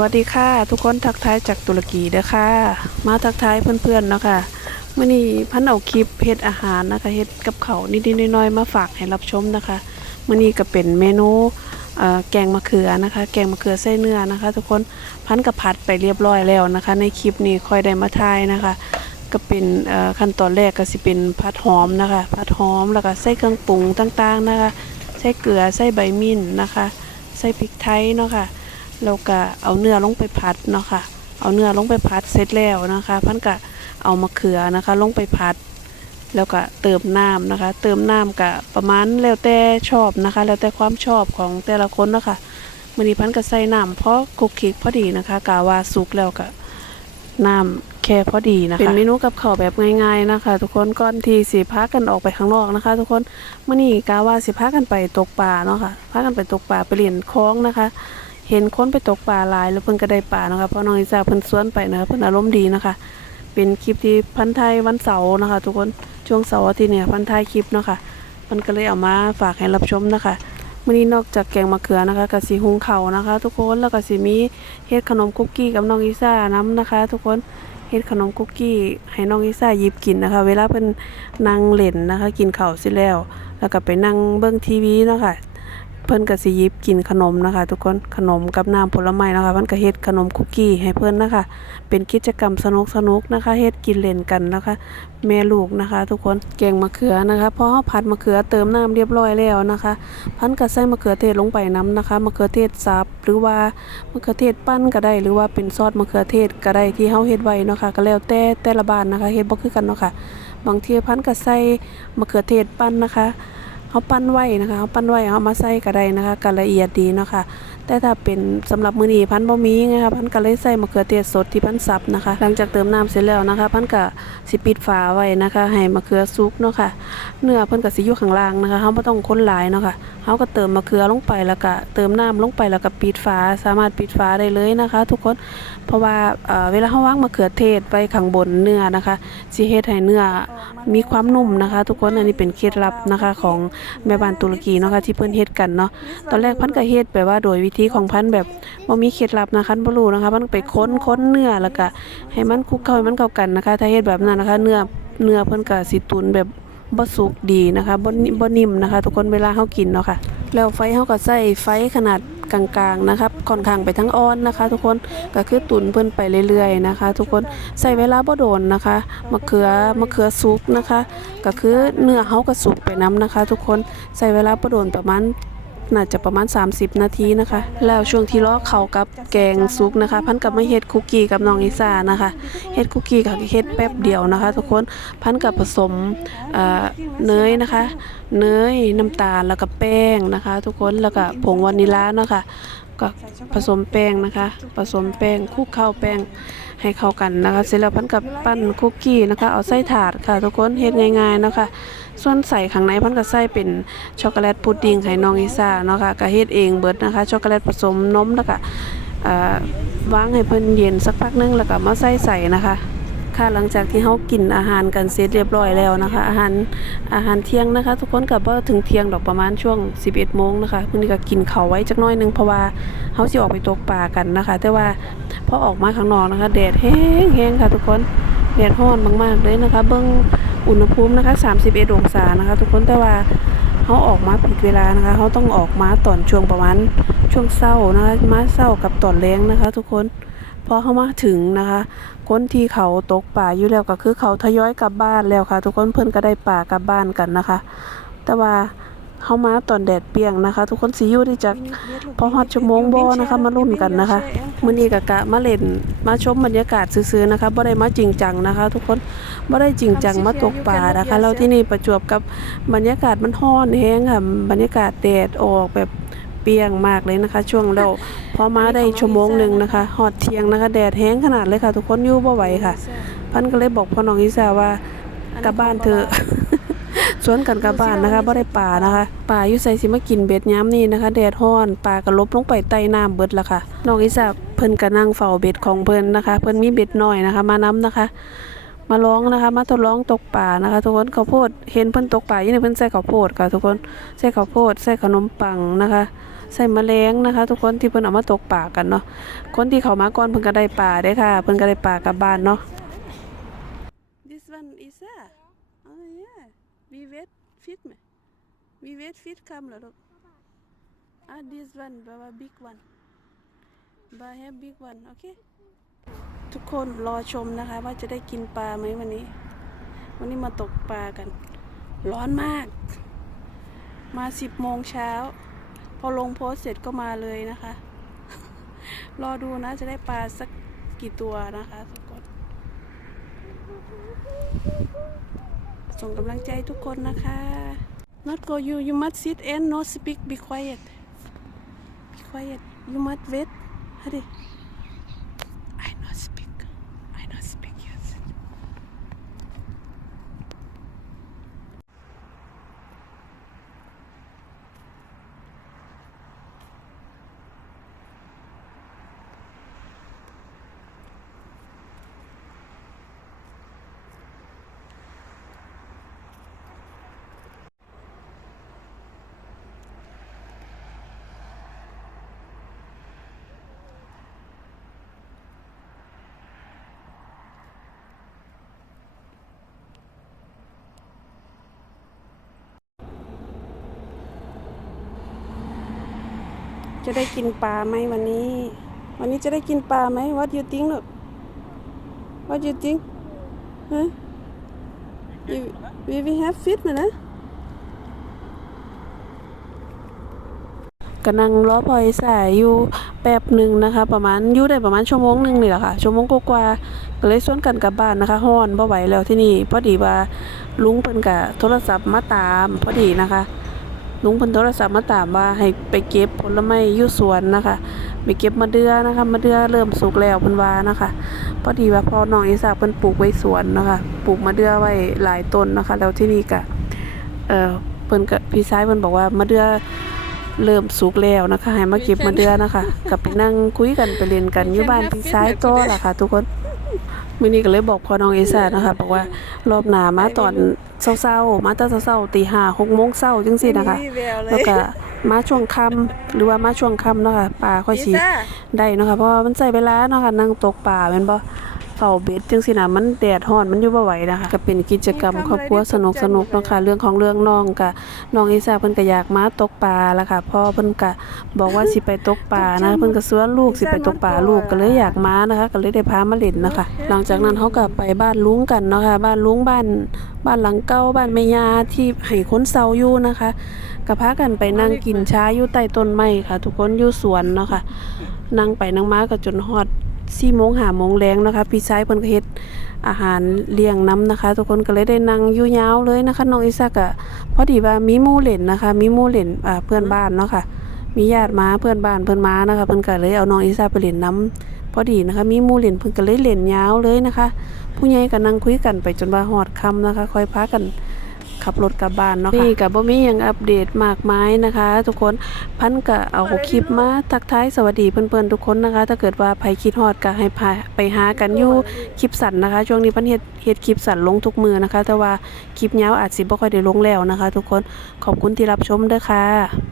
วัสดีค่ะ ทุกคนทักทายจากตุรกีเด้อค่ะ มาทักทายเพื่อนๆเนาะค่ะมื่อนี้พันเอาคลิปเฮ็ดอาหารนะคะเฮ็ดกับเขานิดๆน้อยๆมาฝากให้รับชมนะคะมื่อนี้ก็เป็นเมนูเอ่อแกงมะเขือนะคะ แกงมะเขือไส้เนื้อนะคะ ทุกคนพันกับผัดไปเรียบร้อยแล้วนะคะ ในคลิปนี้ค่อยได้มาทายนะคะ ก็เป็นขั้นตอนแรกก็สิเป็นผัดหอมนะคะผัดหอมแล้วก็ใส่เครื่องปรุงต่างๆนะคะ ใส่เกลือใส่ใบมิ้นนะคะ ใส่พริกไทยเนาะค่ะ แล้วก็เอาเนื้อลงไปผัดเนาะค่ะ เอาเนื้อลงไปผัดเสร็จแล้วนะคะ พันก็เอามะเขือนะคะ ลงไปผัด แล้วก็เติมน้ำนะคะ เติมน้ำก็ประมาณแล้วแต่ชอบนะคะ แล้วแต่ความชอบของแต่ละคนเนาะค่ะมื้อนี้พันก็ใส่น้ำเพราะคุกคิกพอดีนะคะกาว่าสุกแล้วก็น้ำแค่พอดีนะคะ เป็นเมนูกับข้าวแบบง่ายๆนะคะ ทุกคนก่อนที่สิพากันออกไปข้างนอกนะคะ ทุกคนมื้อนี้กาว่าสิพากันไปตกปลาเนาะค่ะพากันไปตกปลาไปเล่นคลองนะคะ เห็นคนไปตกปลาหลาย แล้วเพิ่นก็ได้ปลานะคะเพราะน้องอิจาเพิ่นสวนไปนะคะเพิ่นอารมณ์ดีนะคะ เป็นคลิปที่พันไทยวันเสาร์นะคะ ทุกคนช่วงเสาร์ทิตย์เนี่ยพันไทยคลิปเนาะค่ะมันก็เลยเอามาฝากให้รับชมนะคะมื้อนี้นอกจากแกงมะเขือนะคะก็สิหุงข้านะคะ ทุกคนแล้วก็สิมีเฮ็ดขนมคุกกี้กับน้องอิซ่านํนะคะ ทุกคนเฮ็ดขนมคุกกี้ให้น้องอิซ่าหยิบกินนะคะ เวลาเพิ่นนั่งเล่นนะคะ กินข้าวเสร็จแล้ว แล้วก็ไปนั่งเบิ่งทีวีเนาะค่ะ เพิ่นก็สิยิบกินขนมนะคะ ทุกคนขนมกับน้ำผลไม้นะคะเพิ่นก็เฮ็ดขนมคุกกี้ให้เพิ่นนะคะ เป็นกิจกรรมสนุกสนุกนะคะเฮ็ดกินเล่นกันนะคะ แม่ลูกนะคะ ทุกคนแกงมะเขือนะคะพอเฮาผัดมะเขือเติมน้ำเรียบร้อยแล้วนะคะพันก็ใส่มะเขือเทศลงไปน้ำนะคะมะเขือเทศสับหรือว่ามะเขือเทศปั้นก็ได้ หรือว่าเป็นซอสมะเขือเทศก็ได้ที่เฮาเฮ็ดไว้เนาะค่ะก็แล้วแต่แต่ละบ้านนะคะเฮ็ดบ่คือกันเนาะค่ะบางทีพันก็ใส่มะเขือเทศปั้นนะคะ เขาปั้นไว้นะคะเขาปั้นไว้เอามาใส่ก็ได้นะคะก็ละเอียดดีเนาะค่ะ แต่ถ้าเป็นสำหรับมือนีพันบ่มีไงคะพันก็เลยใส่มะเขือเทศสดที่พันสับนะคะ หลังจากเติมน้ำเสร็จแล้วนะคะ พันก็สิปิดฝาไว้นะคะให้มะเขือสุกเนาะค่ะเนื้อเพิ่นก็สิอยู่ข้างล่างนะคะเฮาบ่ต้องค้นหลายเนาะค่ะเฮาก็เติมมะเขือลงไปแล้วก็เติมน้ำลงไปแล้วก็ปิดฝาสามารถปิดฝาได้เลยนะคะ ทุกคนเพราะว่าเอ่อเวลาเฮาวางมะเขือเทศไว้ข้างบนเนื้อนะคะสิเฮ็ดให้เนื้อมีความนุ่มนะคะ ทุกคนอันนี้เป็นเคล็ดลับนะคะของแม่บ้านตุรกีเนาะค่ะที่เพิ่นเฮ็ดกันเนาะตอนแรกพันก็เฮ็ดแบบว่าโดยวิธีของพันแบบบ่มีเคล็ดลับนะคะบ่รู้นะคะพันไปค้นค้นเนื้อแล้วก็ให้มันคุกเข้าให้มันเข้ากันนะคะ ถ้าเฮ็ดแบบนั้นนะคะ เนื้อเนื้อเพิ่นก็สิตุนแบบบ่สุกดีนะคะบ่นิ่มบ่นิ่มนะคะ ทุกคนเวลาเฮากินเนาะค่ะแล้วไฟเฮาก็ใส่ไฟขนาดกลางๆนะครับค่อนข้างไปทั้งอ่อนนะคะ ทุกคนก็คือตุนเพิ่นไปเรื่อยๆนะคะ ทุกคนใส่เวลาบ่โดนนะคะมะเขือมะเขือสุกนะคะ ก็คือเนื้อเฮาก็สุกไปน้ำนะคะ ทุกคนใส่เวลาบ่โดนประมาณ น่าจะประมาณ 30 นาทีนะคะ แล้วช่วงที่รอเขากับแกงซุกนะคะ พันกับมาเฮ็ดคุกกี้กับน้องอิซานะคะเฮ็ดคุกกี้กับเฮ็ดแป๊บเดียวนะคะ ทุกคนพันกับผสมเนยนะคะ เนยน้ำตาลแล้วก็แป้งนะคะ ทุกคนแล้วก็ผงวานิลลาเนาะค่ะ ก็ผสมแป้งนะคะ ผสมแป้งคลุกข้าวแป้งให้เข้ากันนะคะเสร็จแล้วพันกับปั้นคุกกี้นะคะ เอาใส่ถาดค่ะ ทุกคนเฮ็ดง่ายๆนะคะ ส่วนใส่ข้างในพันก็ใส่เป็นช็อกโกแลตพุดดิ้งให้น้องอิซ่าเนาะค่ะก็เฮ็ดเองเบิดนะคะ ช็อกโกแลตผสมนมแล้วก็วางให้เพิ่นเย็นสักพักนึงแล้วก็มาใส่ใส่นะคะ ค่ะ หลังจากที่เขากินอาหารกันเสร็จเรียบร้อยแล้วนะคะ อาหารอาหารเที่ยงนะคะ ทุกคนกับว่าถึงเที่ยงดอกประมาณช่วง 11โมงนะคะเพิ่นก็กินเขาไว้จักน้อยนึงเพราะว่าเขาสิออกไปตกปลากันนะคะ แต่ว่าพอออกมาข้างนอกนะคะแดดแห้งแห้งค่ะทุกคนแดดร้อนมากๆเลยนะคะ เบิ่งอุณหภูมินะคะ 31 องศานะคะ ทุกคนแต่ว่าเขาออกมาผิดเวลานะคะเขาต้องออกมาตอนช่วงประมาณช่วงเช้านะคะมาเช้ากับตอนแรงนะคะ ทุกคนพอเขามาถึงนะคะ คนที่เขาตกป่าอยู่แล้วก็คือเขาทยอยกลับบ้านแล้วค่ะ ทุกคนเพิ่นก็ได้ป่ากลับบ้านกันนะคะ แต่ว่าเขามาตอนแดดเปียงนะคะ ทุกคนสิอยู่ที่จักพอฮอดชั่วโมงบ่นะคะ มาลุ้นกันนะคะมื้อนี้ก็กะมาเล่นมาชมบรรยากาศซื่อๆนะคะบ่ได้มาจริงจังนะคะ ทุกคนบ่ได้จริงจังมาตกป่านะคะแล้วที่นี่ประจวบกับบรรยากาศมันร้อนแฮงค่ะบรรยากาศแดดออกแบบเปียงมากเลยนะคะ ช่วงเรา พอมาได้ชั่วโมงหนึ่งนะคะฮอดเที่ยงนะคะแดดแห้งขนาดเลยค่ะ ทุกคนอยู่บ่ไหวค่ะ พันก็เลยบอกพ่อน้องอิสาว่ากลับบ้านเถอะสวนกันกลับบ้านนะคะบ่ได้ป่านะคะ ป่าอยู่ใส่สิมากินเบ็ดย้ำนี่นะคะ แดดร้อนป่าก็ลบลงไปใต้น้ำเบิดละค่ะน้องอิสาเพิ่นก็นั่งเฝ้าเบ็ดของเพิ่นนะคะ เพิ่นมีเบ็ดน้อยนะคะ มานํนะคะ มาลองนะคะ มาทดลองตกป่านะคะ ทุกคนข้าวโพดเห็นเพิ่นตกป่ายู่นี่เพิ่นใส่ข้าวโพดค่ะ ทุกคนใส่ข้าวโพดใส่ขนมปังนะคะ ใส่แมลงนะคะ ทุกคนที่เพิ่นเอามาตกปลากันเนาะคนที่เขามาก่อนเพิ่นก็ได้ปลาได้ค่ะ เพิ่นก็ได้ปลากลับบ้านเนาะ This one is a oh yeah we wait fit ไหม we wait fit come เหรอลูก ah this one แปลว่า big one but have big one โอเค ทุกคนรอชมนะคะ ว่าจะได้กินปลาไหมวันนี้ วันนี้มาตกปลากัน ร้อนมาก มาสิบโมงเช้า พอลงโพสเสร็จก็มาเลยนะคะ รอดูนะจะได้ปลาสักกี่ตัวนะคะทุกคนส่งกำลังใจทุกคนนะคะ not go you you must sit and no speak be quiet be quiet you must wait hadi I not speak I not speak yes จะได้กินปลาไหมวันนี้ วันนี้จะได้กินปลาไหม What you think ลูก What you think ฮะ we we have fish นะนะก็นั่งรอพลอยสายอยู่แป๊บหนึ่งนะคะ ประมาณอยู่ได้ประมาณชั่วโมงหนึ่งนี่แหละค่ะชั่วโมงกว่าก็เลยส่วนกันกลับบ้านนะคะฮ้อนบ่ไหวแล้วที่นี่พอดีว่าลุงเพิ่นก็โทรศัพท์มาตามพอดีนะคะ ลุงเพิ่นโทรศัพท์มาตามว่าให้ไปเก็บผลไม้อยู่สวนนะคะ ไปเก็บมะเดื่อนะคะมะเดื่อเริ่มสุกแล้วเพิ่นว่านะคะพอดีว่าพอน้องอิสาเพิ่นปลูกไว้สวนนะคะปลูกมะเดื่อไว้หลายต้นนะคะ แล้วที่นี่ก็เออเพิ่นก็พี่ชายเพิ่นบอกว่ามะเดื่อเริ่มสุกแล้วนะคะ ให้มาเก็บมะเดื่อนะคะก็ไปนั่งคุยกันไปเล่นกันอยู่บ้านพี่ชายโตอล่ะค่ะ ทุกคน มื้อนี้ก็เลยบอกพ่อน้องอิสานะคะบอกว่ารอบหน้ามาตอนเช้าๆมาแต่เช้าๆตีห้าหกโมงเช้าจังซี่นะคะแล้วก็มาช่วงค่ำหรือว่ามาช่วงค่ำเนาะค่ะปลาค่อยสิได้เนาะค่ะเพราะว่ามันใช้เวลาเนาะค่ะนั่งตกปลาแม่นบ่ เฝ้าเบ็ดจังซี่น่ะมันแดดร้อนมันอยู่บ่ไหวนะคะก็เป็นกิจกรรมครอบครัวสนุกๆเนาะค่ะเรื่องของเรื่องน้องก็น้องอีสาเพิ่นก็อยากมาตกปลาแล้วค่ะพ่อเพิ่นก็บอกว่าสิไปตกปลานะเพิ่นก็สวนลูกสิไปตกปลาลูกก็เลยอยากมานะคะ ก็เลยได้พามาเล่นนะคะ หลังจากนั้นเขาก็ไปบ้านลุงกันเนาะค่ะบ้านลุงบ้านบ้านหลังเก่าบ้านแม่ย่าที่ให้คนเซาอยู่นะคะก็พากันไปนั่งกินชาอยู่ใต้ต้นไม้ค่ะ ทุกคนอยู่สวนเนาะค่ะนั่งไปนั่งมาก็จนฮอด สี่โมงหาโมงแรงนะคะ พี่ชายเพิ่นก็เฮ็ดอาหารเลี้ยงน้ำนะคะ ทุกคนก็เลยได้นั่งยู่ยาวเลยนะคะน้องอิซักอะพอดีว่ามีมู่เล่นนะคะ มีมู่เล่นอ่าเพื่อนบ้านเนาะค่ะ มีญาติมาเพื่อนบ้านเพิ่อนมานะคะเพิ่นก็เลยเอาน้องอิซักไปเล่นน้ำพอดีนะคะ มีมู่เล่นเพิ่นก็เลยเล่นยาวเลยนะคะ ผู้ใหญ่ก็นั่งคุยกันไปจนว่าฮอดคำนะคะ ค่อยพากัน ขับรถกลับบ้านเนาะค่ะนี่กับบ่มียังอัปเดตมากมายนะคะ ทุกคนพันกะเอาคลิปมาทักทายสวัสดีเพื่อนๆทุกคนนะคะ ถ้าเกิดว่าใครคิดฮอดก็ให้พาไปหากันอยู่คลิปสั้นนะคะ ช่วงนี้พันเฮ็ดเฮ็ดคลิปสั้นลงทุกมือนะคะ แต่ว่าคลิปยาวอาจสิบ่ค่อยได้ลงแล้วนะคะ ทุกคนขอบคุณที่รับชมเด้อค่ะ